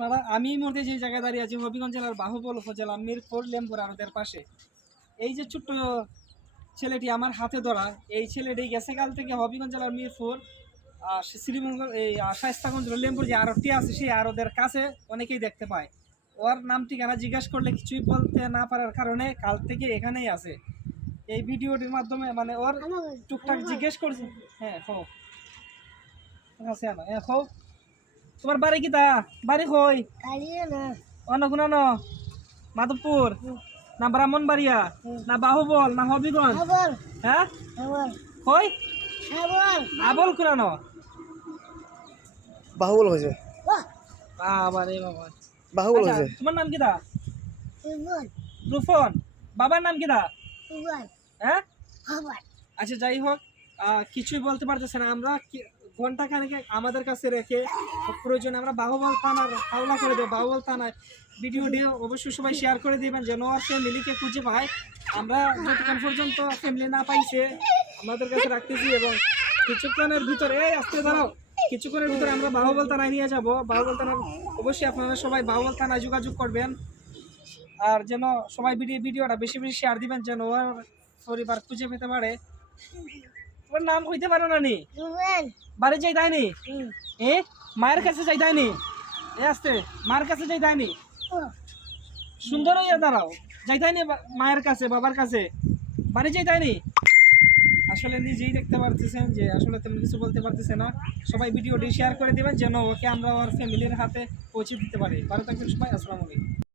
আপনারা আমি এই মুহূর্তে যে জায়গায় দাঁড়িয়ে আছি হবিগঞ্জ জেলার বাহুবল উপজেলা মিরপুর লেম্বুর আড়তের পাশে। এই যে ছোট্ট ছেলেটি আমার হাতে ধরা এই ছেলেটি গেছে কাল থেকে হবিগঞ্জ জেলার মিরপুর শ্রীমঙ্গল এই শায়েস্তাগঞ্জ লেম্বুর যে আড়তটি আছে সেই আড়তের কাছে অনেকেই দেখতে পায়। ওর নাম ঠিকানা জিজ্ঞেস করলে কিছুই বলতে না পারার কারণে কাল থেকে এখানেই আছে। এই ভিডিওটির মাধ্যমে মানে ওর টুকটাক জিজ্ঞেস করছে হ্যাঁ হোক হ্যাঁ হো। তোমার বাড়ি কিতা? বাড়ি কই? অন্য কোন মাধবপুর। না ব্রাহ্মণবাড়িয়া? না বাহুবল? না হবিগঞ্জ? হ্যাঁ? কই? আবল কুরানো বাহুবল হয়েছে। বাবা। বাহুবল আচ্ছা, হয়েছে। তোমার নাম কিতা? রুফন। বাবার নাম কিতা? হ্যাঁ? আচ্ছা যাই হোক আহ, কিছুই বলতে পারতেছে না আমরা। খানেক আমাদের কাছে রেখে প্রয়োজনে আমরা বাহুবল থানার হাওলা করে দেবো, বাহুবল থানায় ভিডিওটি অবশ্যই সবাই শেয়ার করে দিবেন যেন আর ফ্যামিলিকে খুঁজে পায়। আমরা যতক্ষণ পর্যন্ত ফ্যামিলি না পাইছে, আমাদের কাছে রাখতেছি এবং কিছুক্ষণের ভিতরে, এই আসতে দাঁড়াও, কিছুক্ষণের ভিতরে আমরা বাহুবল থানায় নিয়ে যাব। বাহুবল থানার অবশ্যই আপনারা সবাই বাহুবল থানায় যোগাযোগ করবেন আর যেন সবাই ভিডিও ভিডিওটা বেশি বেশি শেয়ার দিবেন যেন ওর পরিবার খুঁজে পেতে পারে। তোমার নাম হইতে পারো না নি? বাড়ি যাই তাইনি? এ মায়ের কাছে যাই তাইনি? এ আসতে মায়ের কাছে যাই তাইনি? সুন্দর হইয়া দাঁড়াও। যাই বা- মায়ের কাছে বাবার কাছে? বাড়ি যাই তাইনি? আসলে নিজেই দেখতে পারতেছেন যে আসলে তেমন কিছু বলতে পারতেছে না। সবাই ভিডিওটি শেয়ার করে দিবেন যেন ওকে আমরা ওর ফ্যামিলির হাতে পৌঁছে দিতে পারি। ভালো থাকবেন সবাই আসসালামু আলাইকুম।